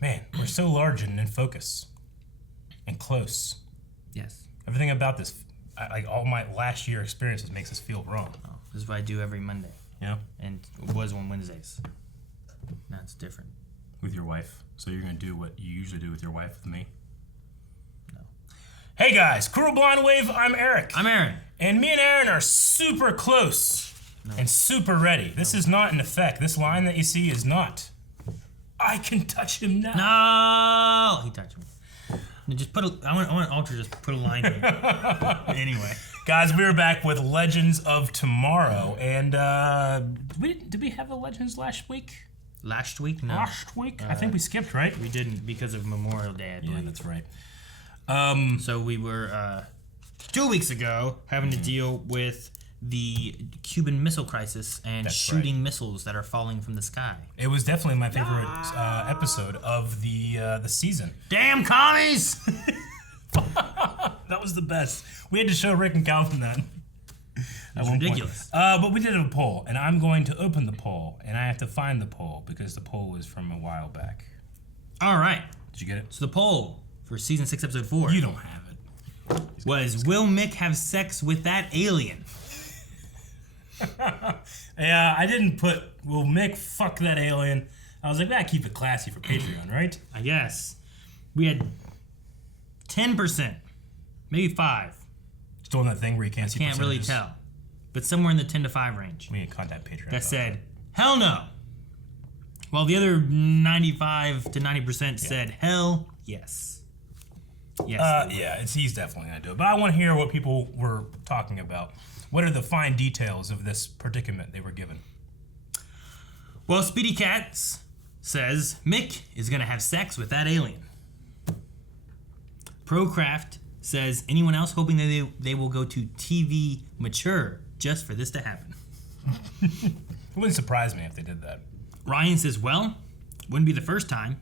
Man, we're so large and in focus. And close. Yes. Everything about this, like all my last year experiences makes us feel wrong. Oh, this is what I do every Monday. Yeah? And it was on Wednesdays. Now it's different. With your wife. So you're going to do what you usually do with your wife with me? No. Hey guys, Cruel Blonde Wave, I'm Eric. I'm Aaron. And me and Aaron are super close and super ready. This is not an effect. This line that you see is not. I can touch him now. No! He touched me. Just put a, I want Ultra just put a line here. Anyway. Guys, we're back with Legends of Tomorrow. And did we have the Legends last week? Last week? No. Last week? I think we skipped, right? We didn't because of Memorial Day, I believe. Yeah, that's right. So we were 2 weeks ago having to deal with the Cuban Missile Crisis and shooting missiles that are falling from the sky. It was definitely my favorite episode of the season. Damn commies! That was the best. We had to show Rick and Calvin that. That's ridiculous. But we did a poll, and I'm going to open the poll, and I have to find the poll because the poll was from a while back. All right. Did you get it? So the poll for season 6, episode 4. You don't have it. Was will Mick have sex with that alien? Yeah, I didn't put, will Mick fuck that alien? I was like, nah, keep it classy for Patreon, right? I guess. We had 10%, maybe 5. Still in that thing where you can't see Can't really tell. But somewhere in the 10 to 5 range. We need to contact Patreon. That said, hell no. While the other 95 to 90% said, hell yes. Yes. Yeah, he's definitely going to do it. But I want to hear what people were talking about. What are the fine details of this predicament they were given? Well, Speedy Cats says Mick is going to have sex with that alien. Procraft says anyone else hoping that they will go to TV mature just for this to happen. It wouldn't surprise me if they did that. Ryan says, well, wouldn't be the first time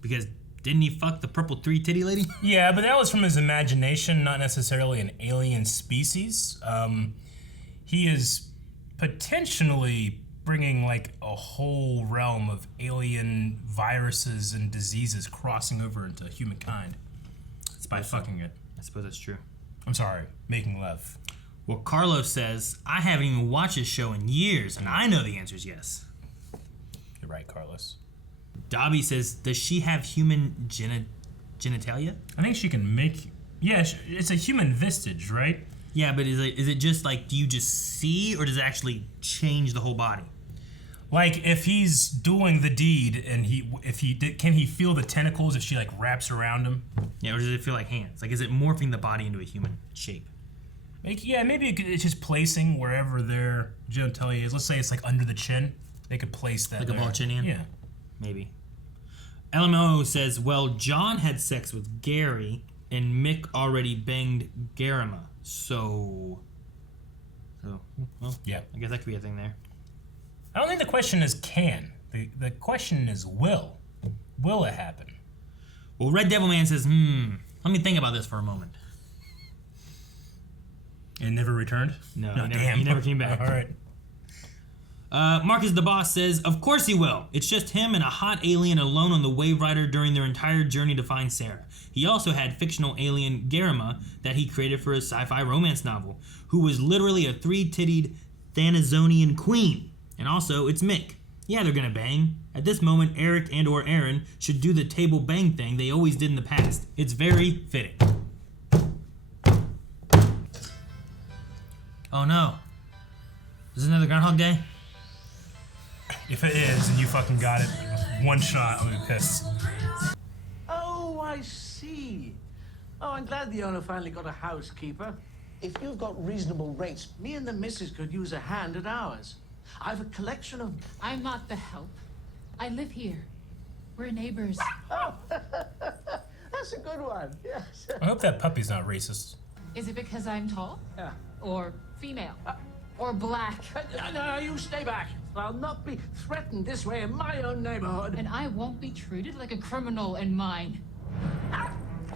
because didn't he fuck the purple 3-titty lady? Yeah, but that was from his imagination, not necessarily an alien species. He is potentially bringing like a whole realm of alien viruses and diseases crossing over into humankind. It's by fucking it. I suppose that's true. I'm sorry, making love. Well, Carlos says, I haven't even watched this show in years, and I know the answer is yes. You're right, Carlos. Dobby says, does she have human genitalia? I think she can make... Yeah, it's a human vestige, right? Yeah, but is it just like, do you just see, or does it actually change the whole body? Like, if he's doing the deed, and can he feel the tentacles if she, like, wraps around him? Yeah, or does it feel like hands? Like, is it morphing the body into a human shape? Yeah, maybe it's just placing wherever their genitalia is. Let's say it's, like, under the chin. They could place that like a Balchinian? Yeah. Maybe. LMO says, well, John had sex with Gary, and Mick already banged Garima. So, well, yeah. I guess that could be a thing there. I don't think the question is can. The question is will. Will it happen? Well, Red Devil Man says, let me think about this for a moment. And never returned? No, he never came back. All right. Marcus the Boss says, of course he will. It's just him and a hot alien alone on the Wave Rider during their entire journey to find Sarah. He also had fictional alien Garima that he created for a sci-fi romance novel, who was literally a 3-tittied Thanazonian queen. And also, it's Mick. Yeah, they're gonna bang. At this moment, Eric and or Aaron should do the table bang thing they always did in the past. It's very fitting. Oh no. Is this another Groundhog Day? If it is, and you fucking got it, one shot, I'm gonna be pissed. Oh, I see. Oh, I'm glad the owner finally got a housekeeper. If you've got reasonable rates, me and the missus could use a hand at ours. I've a collection of... I'm not the help. I live here. We're neighbors. Oh, that's a good one, yes. I hope that puppy's not racist. Is it because I'm tall? Yeah. Or female? Or black? No, you stay back. I'll not be threatened this way in my own neighborhood. And I won't be treated like a criminal in mine.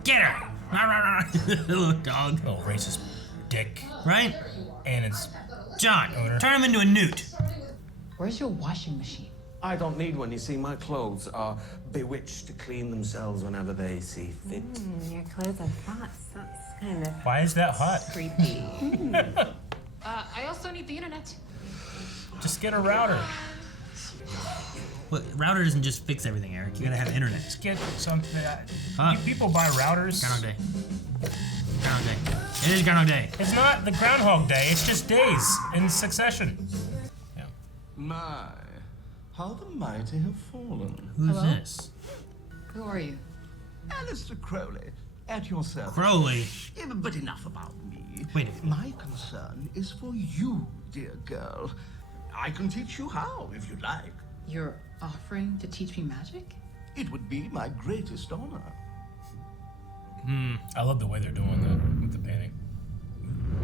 Get her! Little dog. Little racist dick. Right? And it's... John, Owner. turn him into a newt. Where's your washing machine? I don't need one. You see, my clothes are bewitched to clean themselves whenever they see fit. Your clothes are hot. That's kind of Why is that hot? creepy. I also need the internet. Just get a router. What, router doesn't just fix everything, Eric. You gotta have internet. Just get something. Huh? People buy routers. Groundhog Day. Groundhog Day. It is Groundhog Day. It's not the Groundhog Day. It's just days in succession. Yeah. My, how the mighty have fallen. Who's Hello? this? Who are you? Alistair Crowley, at your service. Crowley. But enough about me. Wait a minute. My concern is for you, dear girl. I can teach you how, if you'd like. You're offering to teach me magic? It would be my greatest honor. I love the way they're doing that with the painting.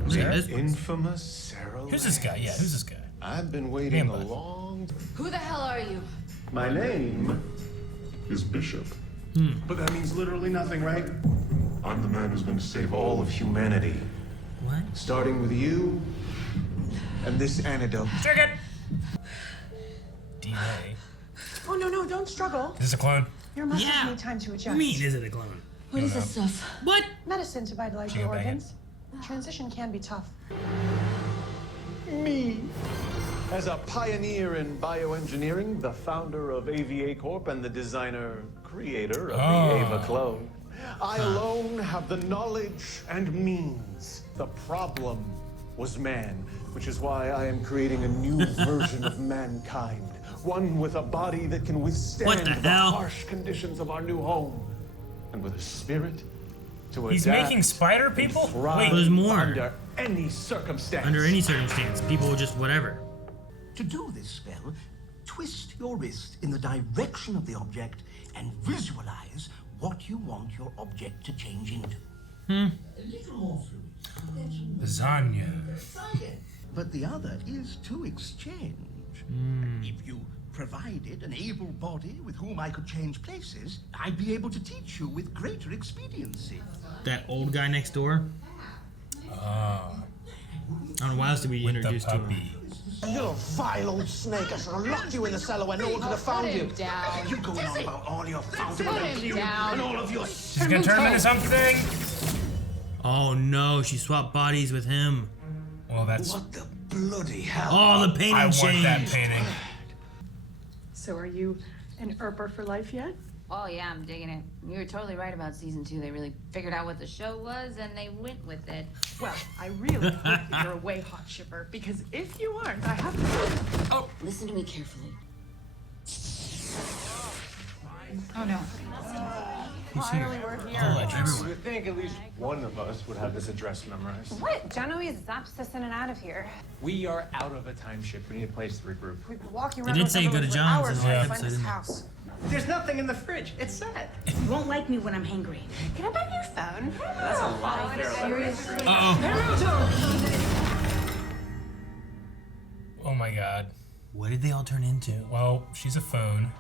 Look at this. Infamous Sarah. Who's this guy? Yeah, who's this guy? I've been waiting Name a bud. long. Who the hell are you? My name is Bishop. But that means literally nothing, right? I'm the man who's going to save all of humanity, What? starting with you and this antidote. Check it. Delay. Oh, no, don't struggle. Is this a clone? Your muscles Yeah. need time to adjust. What do you mean, is it a clone? What is this stuff? What? Medicine to vitalize your Chicken bang it. organs. Transition can be tough. Me, as a pioneer in bioengineering, the founder of AVA Corp and the designer, creator of the Ava clone, I alone have the knowledge and means. The problem was man, which is why I am creating a new version of mankind. One with a body that can withstand What the hell? harsh conditions of our new home. And with a spirit to He's adapt making spider and people? thrive There's more. under any circumstance. Under any circumstance, people will just whatever. To do this spell, twist your wrist in the direction of the object and visualize what you want your object to change into. A little more fluid. Lasagna. Try it. But the other is to exchange. If you provided an able body with whom I could change places, I'd be able to teach you with greater expediency. That old guy next door. I don't know why else did we With the introduce to him. puppy. You're a vile old snake. I should have locked you in the cellar where no one could have found you. down. You going on about all your fountain Put and him down. and all of your She's gonna turn him into something. Oh no, she swapped bodies with him. Well, that's. What the bloody hell? Oh, the painting I want changed. that painting. So are you an Earper for life yet? Oh yeah, I'm digging it. You were totally right about season 2. They really figured out what the show was and they went with it. Well, I really hope that you're a way hot shipper, because if you aren't, I have to... Oh, listen to me carefully. Oh no. Finally, we're here. Oh, legends. You would think at least one of us would have this address memorized. What? Genoese zaps us in and out of here. We are out of a time ship. We need a place to regroup. We've been walking They around did with say go to everyone for John's hours in trying the to find episode, this didn't they? house. There's nothing in the fridge. It's sad. You won't like me when I'm hangry. Can I borrow your phone? That's a lot. Oh my god. What did they all turn into? Well, she's a phone.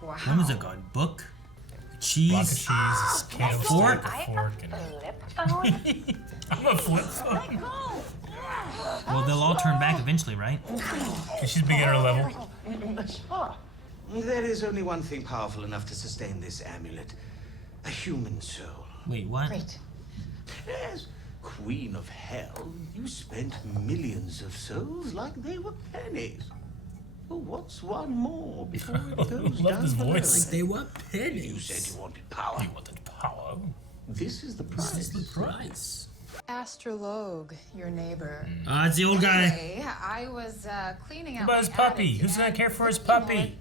What was it called? Book? Block of Cheese? cheese, a candlestick, fork? a fork, and I'm a flip phone. Well, they'll all turn back eventually, right? And she's beginner level. There is only one thing powerful enough to sustain this amulet. A human soul. Wait, what? Great. Yes, Queen of Hell, you spent millions of souls like they were pennies. Well, what's one more before it goes Love down this below? voice. They were You pennies. said you wanted power. You wanted power. This is the price. This is the price. Astrologue, your neighbor. It's the old guy. Hey, I was cleaning out What about his my puppy? attic Who's gonna and- care for his puppy?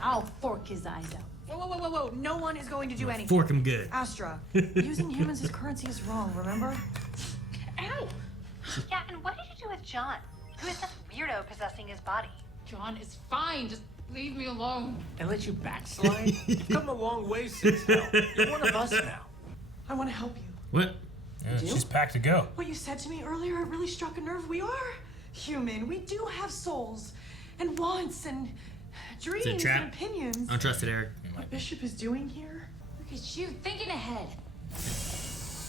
I'll fork his eyes out. Whoa. No one is going to do anything. Fork him good. Astra, using humans as currency is wrong, remember? Ow! Yeah, and what did you do with John? Who is this weirdo possessing his body? John is fine. Just leave me alone. And let you backslide? You've come a long way since hell. You're one of us now. I want to help you. What? Yeah, she's packed to go. What you said to me earlier, it really struck a nerve. We are human. We do have souls and wants and dreams and trap? opinions. I don't trust it, Eric. What Bishop is doing here? Look at you thinking ahead.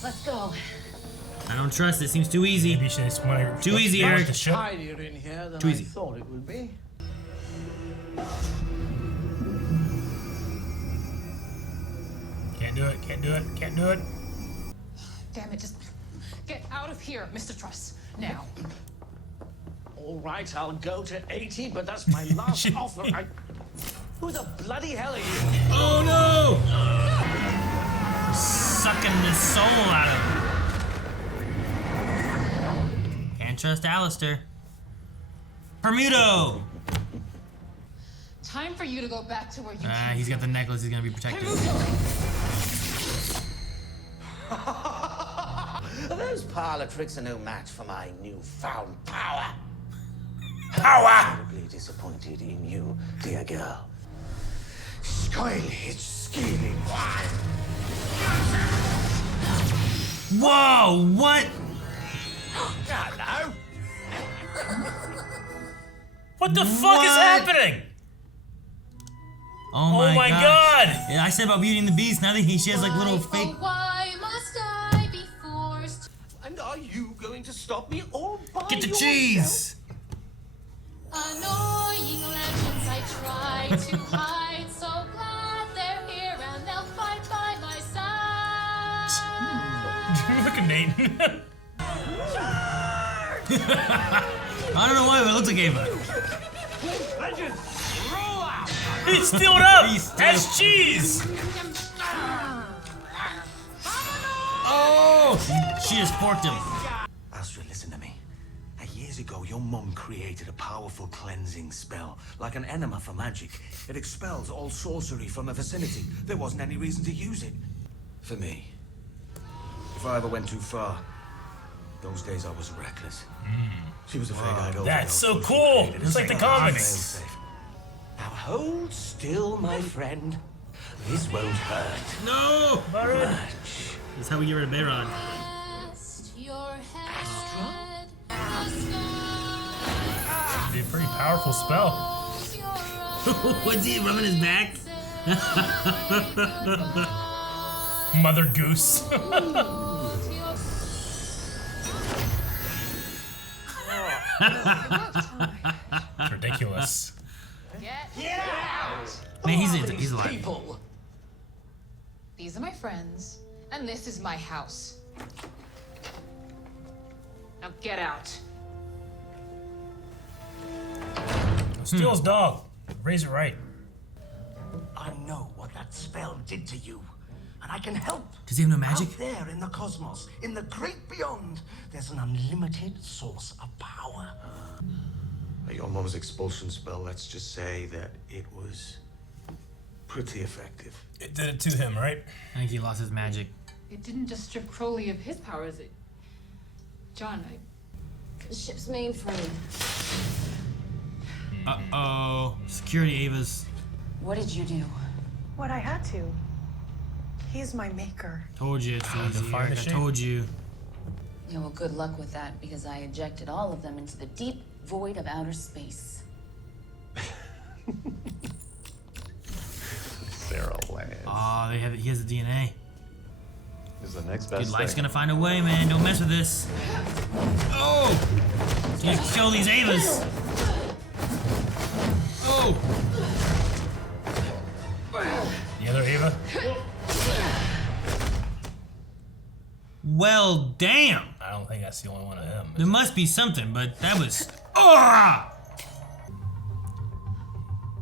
Let's go. I don't trust it. Seems too easy. Maybe she just wanted Too easy, Eric. the ship. Tidier in here than Too I easy. thought it would be. Can't do it. Can't do it. Can't do it. Damn it, just get out of here, Mr. Truss. Now. All right, I'll go to 80, but that's my last offer. Who the bloody hell are you? Oh no! Sucking the soul out of him. Can't trust Alistair. Permuto! Time for you to go back to where you He's got the necklace. He's gonna be protected. Those parlor tricks are no match for my newfound power. Power! Terribly disappointed in you, dear girl. Skyly, scheming wine. Whoa! What? Hello. What the fuck is happening? Oh my god! Yeah, I said about Beauty and the Beast. Now that she has like little fake. Why must I be forced? And are you going to stop me all by Get the yourself? cheese! Annoying legends I try to hide. So glad they're here and they'll fight by my side. Look at Nate. I don't know why, but it looks like Ava. Legends, roll out! He's still up! He's That's cheese! Oh! She just forked him. Astra, listen to me. Years ago, your mum created a powerful cleansing spell, like an enema for magic. It expels all sorcery from a vicinity. There wasn't any reason to use it. For me. If I ever went too far, those days I was reckless. She was afraid I'd overdose. That's so she cool! created a It's like the second comics. fail-safe. Now hold still, my friend. This won't hurt. No! Much. That's how we get rid of Bayron. Rest your head. Be a pretty powerful spell. What's he rubbing his back? Mother Goose. It's ridiculous. Get out! Man, he's alive. People. These are my friends, and this is my house. Now get out. Steal his dog. Raise it right. I know what that spell did to you, and I can help. Does he have no magic? Out there in the cosmos, in the great beyond, there's an unlimited source of power. Your mom's expulsion spell, let's just say that it was pretty effective. It did it to him, right? I think he lost his magic. It didn't just strip Crowley of his powers. John, The ship's mainframe. Uh-oh. Security Ava's. What did you do? What I had to. He's my maker. Told you it's easy. find I the shape. told you. Yeah, well, good luck with that, because I ejected all of them into the deep void of outer space. Sarah Land. Oh, he has the DNA. Is the next Good best life's thing. gonna find a way, man. Don't mess with this. Oh! You kill these Avas. Oh! The other Ava? Well, damn. I don't think that's the only one of him. There must be something, but that was. Ah!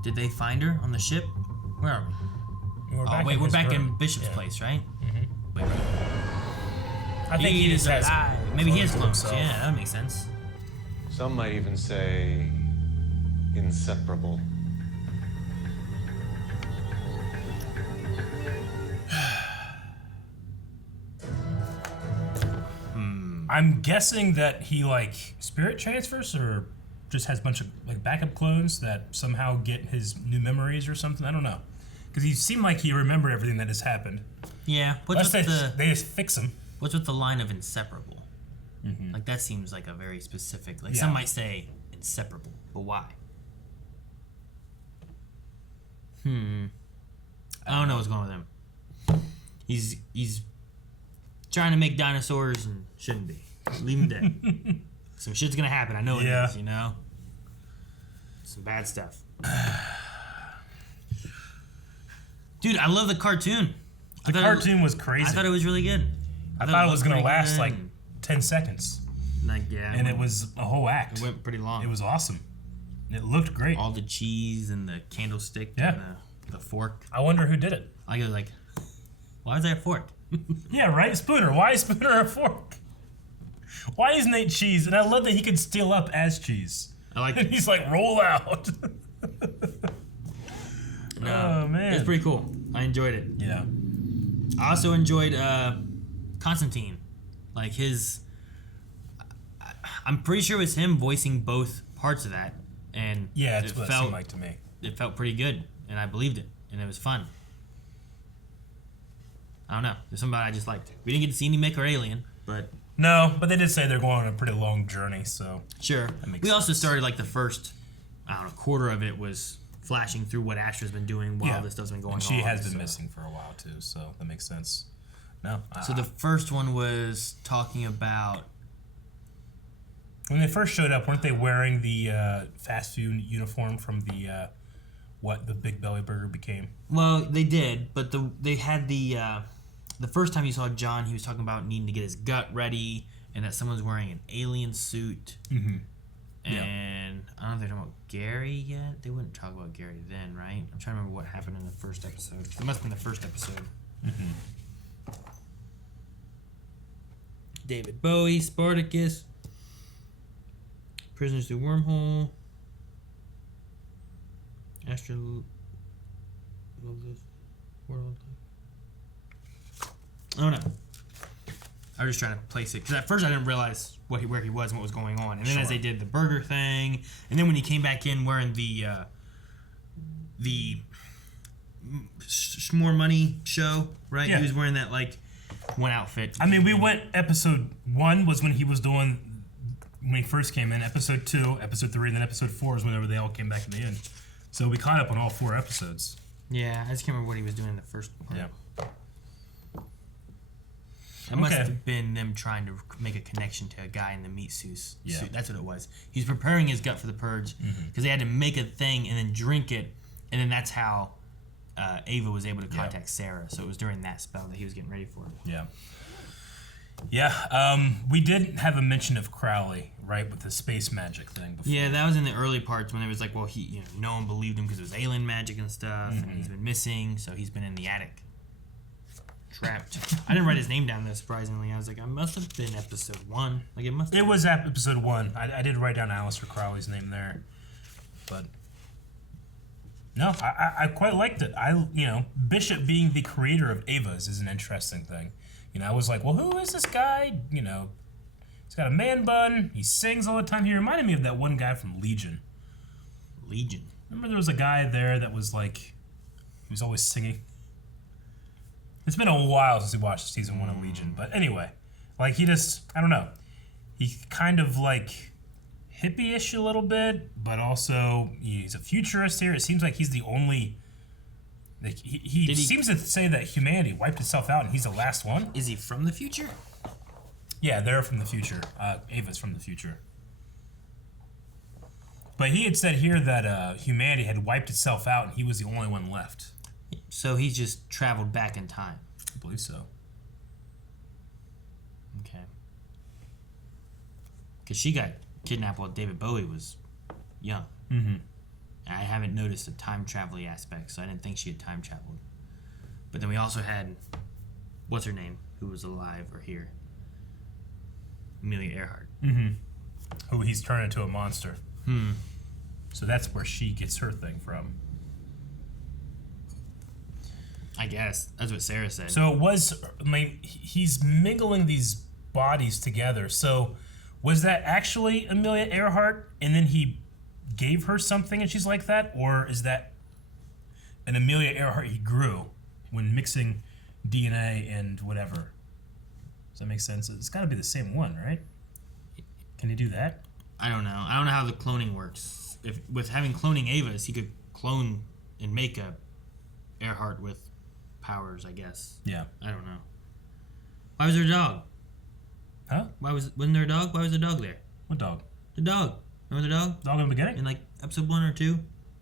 Did they find her on the ship? Where are we? We're Oh wait, we're his back room. in Bishop's Yeah. place, right? Wait. I think he just has. Maybe he has clones clones. Yeah, that would make sense. Some might even say inseparable. I'm guessing that he like spirit transfers or just has a bunch of like backup clones that somehow get his new memories or something. I don't know. Because he seemed like he remembered everything that has happened. Yeah. What's Unless with they just fix him. What's with the line of inseparable? Like that seems like a very specific. Like Yeah. some might say inseparable, but why? I don't know what's going on with him. He's trying to make dinosaurs and shouldn't be. Leave him dead. Some shit's gonna happen. I know it Yeah. is. You know. Some bad stuff. Dude, I love the cartoon. The cartoon was crazy. I thought it was really good. I thought it was going to last like 10 seconds. And it was a whole act. It went pretty long. It was awesome. It looked great. All the cheese and the candlestick and the fork. I wonder who did it. I go like, why is there a fork? Yeah, right? Spooner. Why is Spooner a fork? Why isn't it cheese? And I love that he could steal up as cheese. I like and he's like, roll out. Oh, man. It's pretty cool. I enjoyed it. Yeah. I also enjoyed Constantine. Like his... I'm pretty sure it was him voicing both parts of that. And yeah, it's what it seemed like to me. It felt pretty good, and I believed it, and it was fun. I don't know. There's somebody I just liked. We didn't get to see any Mick or Alien, but... No, but they did say they're going on a pretty long journey, so... Sure. We also started, like, the first, I don't know, quarter of it was flashing through what Astra's been doing while this stuff's been going on. And she has been missing for a while, too, so that makes sense. No. So the first one was talking about... When they first showed up, weren't they wearing the fast food uniform from the what the Big Belly Burger became? Well, they did, but they had the first time you saw John, he was talking about needing to get his gut ready, and that someone's wearing an alien suit. Mm-hmm. And I don't know if they're talking about Gary yet. They wouldn't talk about Gary then, right? I'm trying to remember what happened in the first episode. It must have been the first episode. Mm-hmm. David Bowie, Spartacus. Prisoners through Wormhole. Astra. World. I don't know. I was just trying to place it because at first I didn't realize where he was and what was going on, and then as they did the burger thing, and then when he came back in wearing the More Money show, right? Yeah. He was wearing that like one outfit. I mean, we went episode 1 was when he was doing. When he first came in, episode 2, episode 3, and then episode 4 is whenever they all came back at the end. So we caught up on all 4 episodes. Yeah, I just can't remember what he was doing in the first one. Yeah. It must have been them trying to make a connection to a guy in the meat suit. Yeah. That's what it was. He was preparing his gut for the purge because they had to make a thing and then drink it, and then that's how Ava was able to contact Sarah. So it was during that spell that he was getting ready for it. Yeah. Yeah, we did have a mention of Crowley, right, with the space magic thing before. Yeah, that was in the early parts when it was like, well, no one believed him because it was alien magic and stuff, and he's been missing, so he's been in the attic, trapped. I didn't write his name down though, surprisingly. I was like, I must have been episode 1. Like it must. It was episode 1. I did write down Aleister Crowley's name there, but no, I quite liked it. Bishop being the creator of Ava's is an interesting thing. I was like, well, who is this guy? He's got a man bun. He sings all the time. He reminded me of that one guy from Legion. Legion? Remember there was a guy there that was like, he was always singing? It's been a while since we watched season 1 of Legion. But anyway, like he just, I don't know. He kind of like hippie-ish a little bit, but also he's a futurist here. It seems like he's the only... Like he seems to say that humanity wiped itself out and he's the last one. Is he from the future? Yeah, they're from the future. Ava's from the future. But he had said here that humanity had wiped itself out and he was the only one left. So he just traveled back in time. I believe so. Okay. Because she got kidnapped while David Bowie was young. Mm-hmm. I haven't noticed the time travel aspect, so I didn't think she had time traveled. But then we also had, what's her name, who was alive or here? Amelia Earhart. Mm-hmm. Who he's turned into a monster. So that's where she gets her thing from. I guess. That's what Sarah said. So it was, he's mingling these bodies together. So was that actually Amelia Earhart and then he gave her something and she's like that? Or is that an Amelia Earhart he grew when mixing DNA and whatever? Does that make sense? It's got to be the same one, right? Can he do that? I don't know. I don't know how the cloning works. If with having cloning Avas, he could clone and make a Earhart with powers, I guess. Yeah. I don't know. Why was there a dog? Huh? Wasn't there a dog? Why was the dog there? What dog? The dog. Remember the dog? Dog in the beginning? In like episode 1 or 2,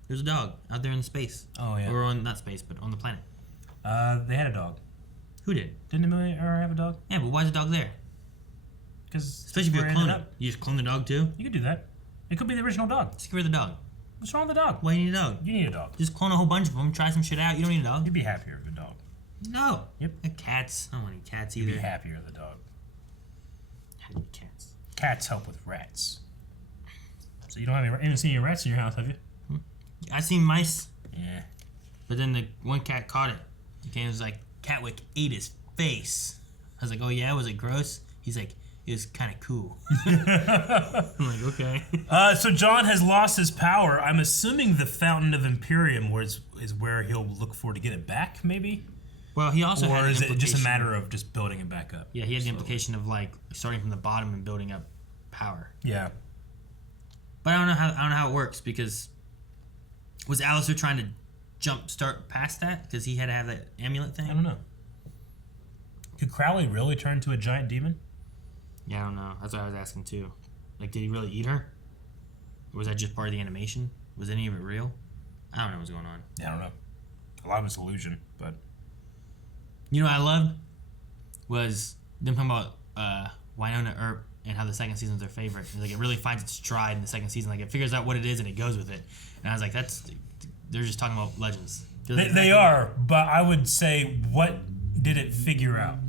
there's a dog out there in space. Oh, yeah. Or on, not space, but on the planet. They had a dog. Who did? Didn't Amelia Earp have a dog? Yeah, but why is the dog there? Because especially if you're cloning. You just clone the dog too? You could do that. It could be the original dog. Just get rid of the dog. What's wrong with the dog? Why do you need a dog? You need a dog. Just clone a whole bunch of them, try some shit out. You don't need a dog. You'd be happier with a dog. No. Yep. Cats. I don't want any cats either. You'd be happier with a dog. I need cats. Cats help with rats. So you don't have any, you haven't seen any rats in your house, have you? I've seen mice. Yeah. But then the one cat caught it. It was like, Catwick ate his face. I was like, oh yeah, was it gross? He's like, it was kind of cool. I'm like, okay. So John has lost his power. I'm assuming the Fountain of Imperium is where he'll look for to get it back, maybe? Well, he also had Or is the it just a matter of just building it back up? Yeah, he had the implication of like starting from the bottom and building up power. Yeah. But I don't know how it works, because was Alistair trying to start past that because he had to have that amulet thing? I don't know. Could Crowley really turn to a giant demon? Yeah, I don't know. That's what I was asking too. Like, did he really eat her? Or was that just part of the animation? Was any of it real? I don't know what's going on. Yeah, I don't know. A lot of it's illusion, but... You know what I loved? Was them talking about Wyoming Earp and how the second season's their favorite. Like, it really finds its stride in the second season. Like, it figures out what it is and it goes with it. And I was like, they're just talking about Legends. They are, but I would say, what did it figure out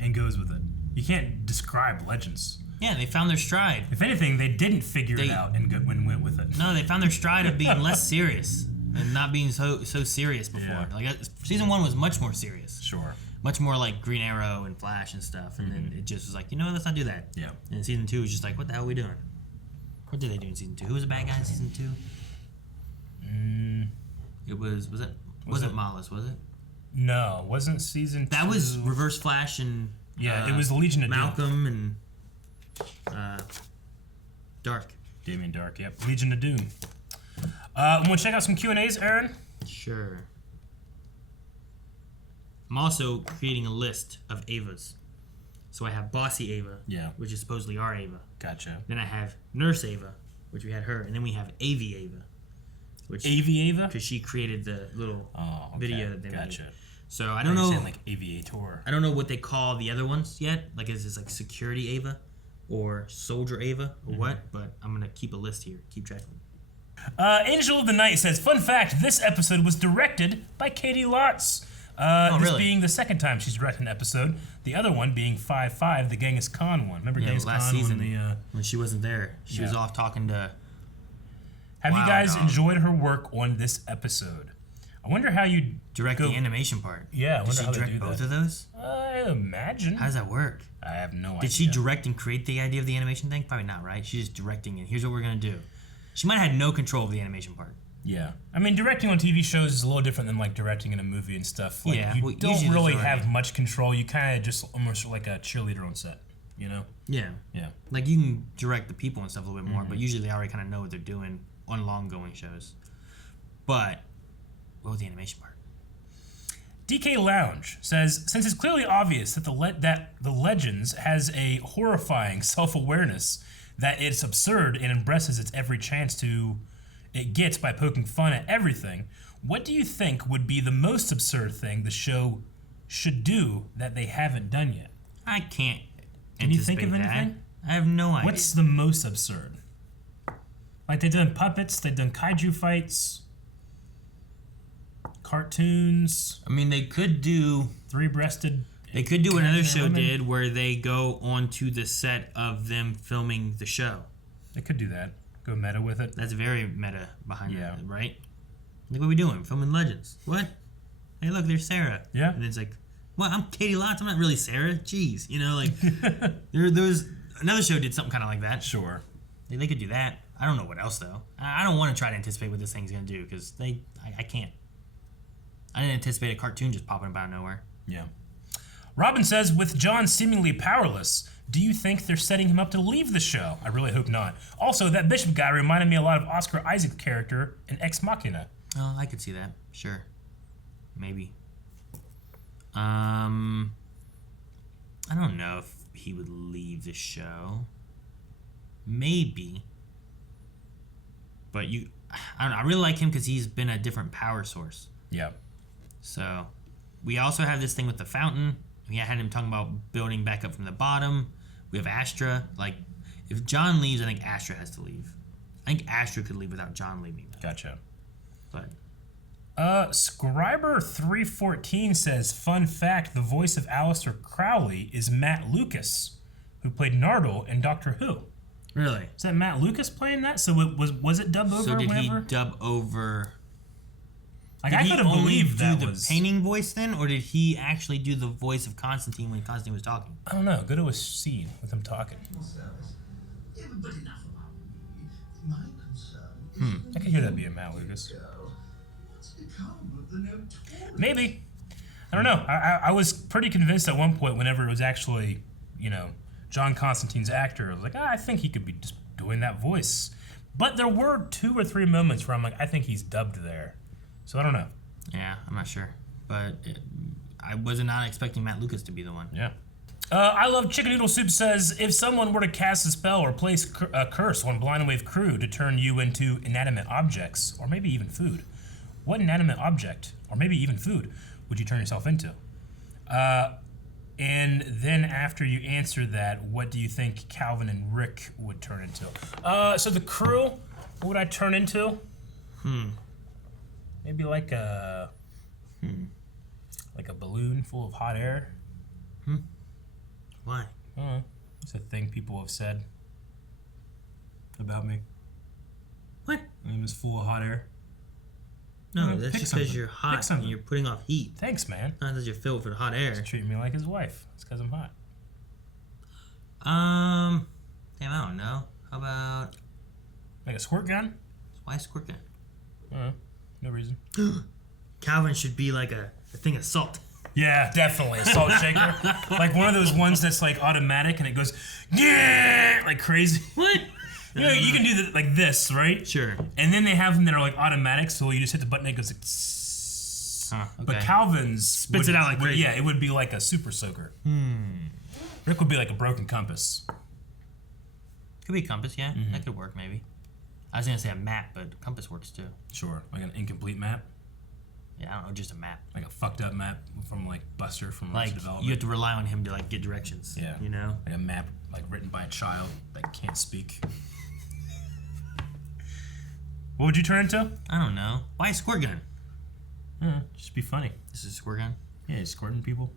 and goes with it? You can't describe Legends. Yeah, they found their stride. If anything, they didn't figure it out and went with it. No, they found their stride of being less serious and not being so serious before. Yeah. Like, season 1 was much more serious. Sure. Much more like Green Arrow and Flash and stuff. And then it just was like, you know what, let's not do that. Yeah. And season 2 was just like, what the hell are we doing? What did they do in season 2? Who was the bad guy in season 2? It wasn't Mollis, was it? No, wasn't season 2. That was Reverse Flash and it was the Legion of Malcolm and Dark. Damien Dark, yep. Legion of Doom. Want to check out some Q&As, Aaron? Sure. I'm also creating a list of Avas. So I have Bossy Ava, which is supposedly our Ava. Gotcha. Then I have Nurse Ava, which we had her. And then we have AV Ava. AV Ava? Because she created the little video that they made. So I I don't know. Saying like Aviator. I don't know what they call the other ones yet. Like, is this like Security Ava or Soldier Ava or what? But I'm going to keep a list here. Keep track of them. Angel of the Night says, fun fact, this episode was directed by Katie Lotz. This being the second time she's directed an episode. The other one being 5-5, the Genghis Khan one. Remember Genghis last Khan season when she wasn't there? She was off talking to... Have you guys enjoyed her work on this episode? I wonder how you direct the animation part. Yeah, I wonder Did she how they direct do both that. of those? I imagine. How does that work? I have no idea. Did she direct and create the idea of the animation thing? Probably not, right? She's just directing it. Here's what we're going to do. She might have had no control of the animation part. Yeah. I mean, directing on TV shows is a little different than, like, directing in a movie and stuff. Like, you don't really have much control. You kind of just almost like a cheerleader on set, you know? Yeah. Yeah. Like, you can direct the people and stuff a little bit more, but usually they already kind of know what they're doing on long-going shows. But what was the animation part? DK Lounge says, since it's clearly obvious that the Legends has a horrifying self-awareness, that it's absurd and embraces its every chance it gets by poking fun at everything, what do you think would be the most absurd thing the show should do that they haven't done yet? I can't Can you think of anything? That. I have no idea. What's the most absurd? Like, they've done puppets, they've done kaiju fights, cartoons. I mean, they could do... Three-breasted... They could do what another show did, where they go onto the set of them filming the show. They could do that. Go meta with it. That's very meta behind it, right? Like, what are we doing? Filming Legends. What? Hey, look, there's Sarah. Yeah. And it's like, well, I'm Katie Lotz. I'm not really Sarah. Jeez. You know, like, there was... Another show did something kind of like that. Sure. They could do that. I don't know what else, though. I don't want to try to anticipate what this thing's going to do, because I can't. I didn't anticipate a cartoon just popping up out of nowhere. Yeah. Robin says, with John seemingly powerless, do you think they're setting him up to leave the show? I really hope not. Also, that Bishop guy reminded me a lot of Oscar Isaac's character in Ex Machina. Oh, I could see that. Sure. Maybe. I don't know if he would leave the show. Maybe. But I don't know. I really like him because he's been a different power source. Yeah. So, We also have this thing with the fountain. We had him talking about building back up from the bottom. We have Astra. Like, if John leaves, I think Astra has to leave. I think Astra could leave without John leaving. Gotcha. But Scriber314 says, fun fact, the voice of Aleister Crowley is Matt Lucas, who played Nardole in Doctor Who. Really? Is that Matt Lucas playing that? So it was it dubbed over? So did whenever? he dub over? Like, Did I he could have only believed do that the was painting voice then, or did he actually do the voice of Constantine when Constantine was talking? I don't know. Go to a scene with him talking. I could hear that being Matt Lucas. Maybe. I don't know. I was pretty convinced at one point whenever it was actually, John Constantine's actor. I was like, I think he could be just doing that voice. But there were 2 or 3 moments where I'm like, I think he's dubbed there. So I don't know. Yeah, I'm not sure. But I was not expecting Matt Lucas to be the one. Yeah. I Love Chicken Noodle Soup says, if someone were to cast a spell or place a curse on Blind Wave crew to turn you into inanimate objects, or maybe even food, what inanimate object, or maybe even food, would you turn yourself into? And then after you answer that, what do you think Calvin and Rick would turn into? So the crew, what would I turn into? Maybe like a balloon full of hot air. Why? I don't know. It's a thing people have said about me. What? My name is full of hot air. No, that's just because you're hot and something. you're putting off heat. Thanks, man. Not that you're filled with hot air. He's treating me like his wife. It's because I'm hot. Damn, I don't know. How about Like a squirt gun? why a squirt gun? I don't know. No reason. Calvin should be like a thing of salt. Yeah, definitely. A salt shaker. Like one of those ones that's like automatic and it goes, yeah, like crazy. What? You can do that like this, right? Sure. And then they have them that are like automatic, so you just hit the button and it goes like, Okay. But Calvin's Spits it out like crazy. Yeah, it would be like a super soaker. Rick would be like a broken compass. Could be a compass, yeah. That could work maybe. I was gonna say a map, but compass works too. Sure, like an incomplete map. Yeah, I don't know, just a map. Like a fucked up map from like Buster from Like Arrested Development. you have to rely on him to like get directions. Yeah. You know? Like a map like written by a child that can't speak. What would you turn into? I don't know. Why a squirt gun? Just be funny. This is a squirt gun? Yeah, just squirting people.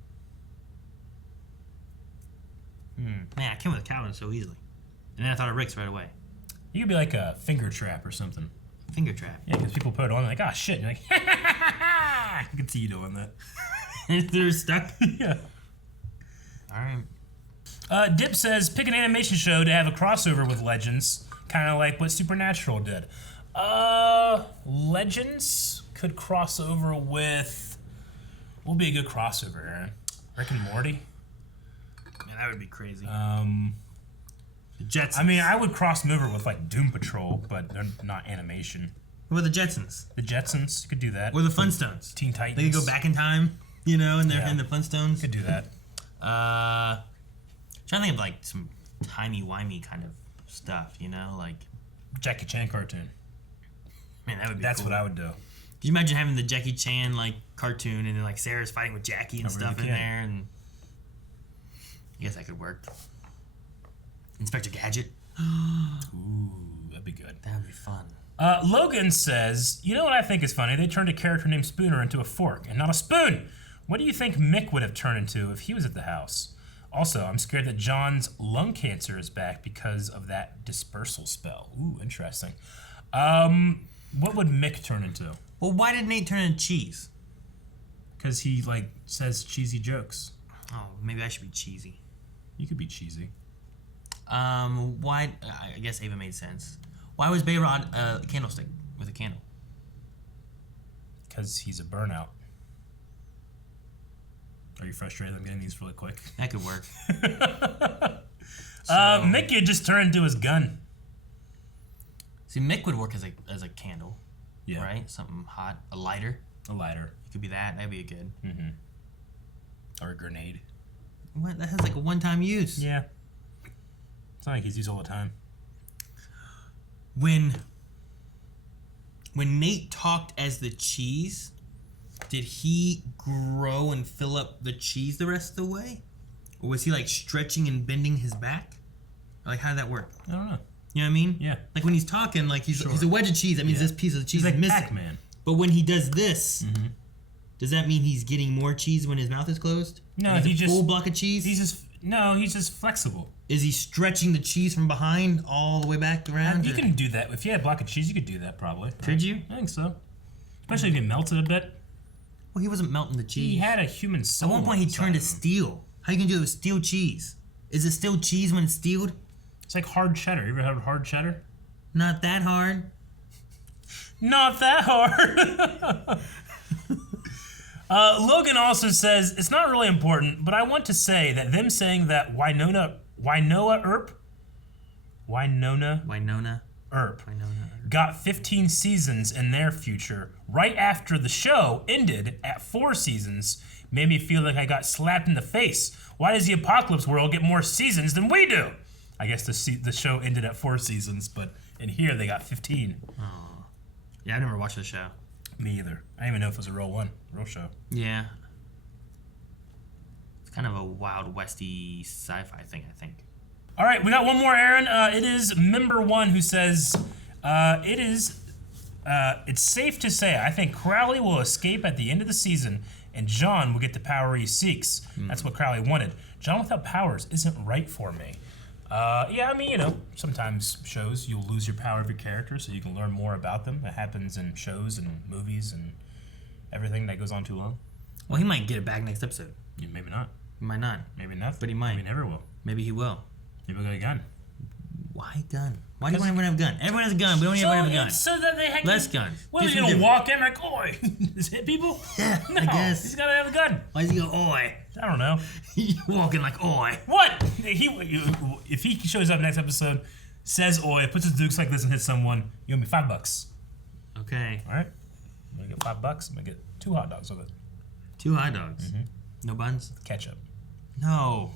Man, I came with Calvin so easily. And then I thought of Rick's right away. You could be like a finger trap or something. Finger trap. Yeah, because people put it on like, ah, shit. And you're like, I can see you doing that. They're stuck? Yeah. Alright. Dip says, pick an animation show to have a crossover with Legends, kind of like what Supernatural did. Legends could cross over with... What would be a good crossover, Aaron? Rick and Morty? Man, that would be crazy. The Jetsons. I mean, I would cross them over with like Doom Patrol, but they're not animation. What about the Jetsons? The Jetsons, you could do that. Or the Flintstones. Teen Titans. They could go back in time, you know, and they're in the Flintstones. Could do that. Trying to think of like some timey-wimey kind of stuff, you know, like Jackie Chan cartoon. Man, that would be That's cool. what I would do. Could you imagine having the Jackie Chan like cartoon and then like Sarah's fighting with Jackie and stuff in there, and I guess that could work. Inspector Gadget. Ooh, that'd be good. That would be fun. Logan says, you know what I think is funny? They turned a character named Spooner into a fork and not a spoon. What do you think Mick would have turned into if he was at the house? Also, I'm scared that John's lung cancer is back because of that dispersal spell. Ooh, interesting. What would Mick turn into? Well, why did Nate turn into cheese? Because he, like, says cheesy jokes. Oh, maybe I should be cheesy. You could be cheesy. Why? I guess Ava made sense. Why was Bayrod a candlestick with a candle? Because he's a burnout. Are you frustrated? I'm getting these really quick. That could work. Mick would just turn into his gun. See, Mick would work as a candle. Yeah. Right? Something hot. A lighter. A lighter. It could be that. That'd be good. Mm-hmm. Or a grenade. What? That has like a one-time use. Yeah. It's not like he's used all the time. When Nate talked as the cheese, did he grow and fill up the cheese the rest of the way? Or was he like stretching and bending his back? Like, how did that work? I don't know. You know what I mean? Yeah. Like when he's talking, like he's a wedge of cheese. That means this piece of the cheese He's like is missing. Pac-Man. But when he does this, does that mean he's getting more cheese when his mouth is closed? No, Like he a just full block of cheese. He's just flexible. Is he stretching the cheese from behind all the way back around? You can do that. If you had a block of cheese, you could do that probably. Could you? I think so. Especially if you melt it a bit. Well, he wasn't melting the cheese. He had a human soul. At one point, he inside turned to him. steel. How you gonna do it with steel cheese? Is it still cheese when it's steeled? It's like hard cheddar. You ever had hard cheddar? Not that hard. Not that hard. Logan also says, it's not really important, but I want to say that them saying that Winona Earp got 15 seasons in their future right after the show ended at 4 seasons made me feel like I got slapped in the face. Why does the Apocalypse world get more seasons than we do? I guess the show ended at 4 seasons, but in here they got 15. Oh. Yeah, I've never watched the show. Me either. I didn't even know if it was a real show. Yeah. It's kind of a Wild Westy sci-fi thing, I think. All right, we got one more, Aaron. It is member 1 who says, it's safe to say I think Crowley will escape at the end of the season and John will get the power he seeks. That's what Crowley wanted. John without powers isn't right for me. Yeah, I mean, sometimes shows you'll lose your power of your character so you can learn more about them. That happens in shows and movies and everything that goes on too long. Well, he might get it back next episode. Yeah, maybe not. He might not. Maybe not. But he might. Maybe never will. Maybe he will. Maybe he'll get a gun. Why gun? Why do you want everyone to have a gun? Everyone has a gun. We don't even have a gun. So that they have Less guns. What, are you going to walk in like, oi, just hit people? Yeah, No, I guess. He's got to have a gun. Why does he go, oi? I don't know. You walking like, oi. What? If he shows up next episode, says oi, puts his dukes like this and hits someone, you owe me $5. Okay. All right? I'm going to get $5. I'm going to get 2 hot dogs with it. 2 hot dogs. No buns? Ketchup. No.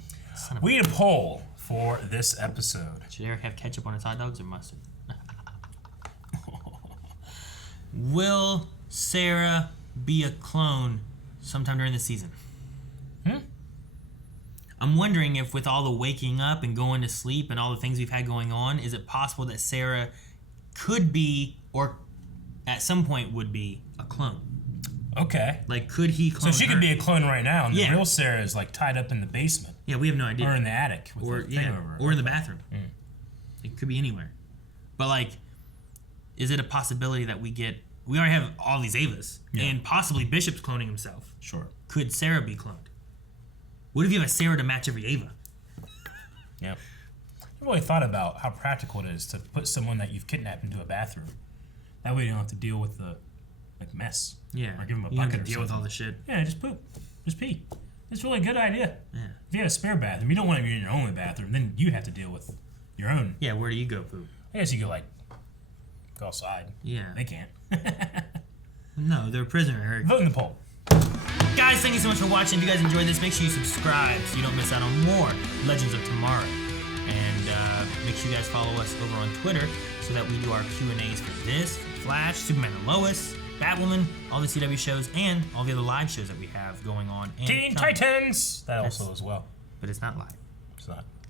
We need a poll for this episode. Should Eric have ketchup on his hot dogs or mustard? Will Sarah be a clone sometime during the season? I'm wondering if with all the waking up and going to sleep and all the things we've had going on, is it possible that Sarah could be, or at some point would be, a clone? Okay. Like, could he clone So she her? could be a clone right now, and the real Sarah is like tied up in the basement. Yeah, we have no idea. Or in the attic. With Or, the thing over her. or in the bathroom. It could be anywhere. But, like, is it a possibility that we already have all these Avas, and possibly Bishop's cloning himself. Sure. Could Sarah be cloned? What if you have a Sarah to match every Ava? Yeah. I've really thought about how practical it is to put someone that you've kidnapped into a bathroom. That way you don't have to deal with the mess. Yeah. Or give them a you don't bucket have to or deal with something. all the shit. Yeah, just poop. Just pee. It's really a good idea. Yeah. If you have a spare bathroom, you don't want to be in your only bathroom, then you have to deal with your own. Yeah, where do you go poop? I guess you could, go outside. Yeah. They can't. No, they're a prisoner, Eric. Vote in the poll. Guys, thank you so much for watching. If you guys enjoyed this, make sure you subscribe so you don't miss out on more Legends of Tomorrow. And make sure you guys follow us over on Twitter so that we do our Q&As for this, for Flash, Superman and Lois, Batwoman, all the CW shows, and all the other live shows that we have going on. And Teen Titans! That also as well. But it's not live. It's not.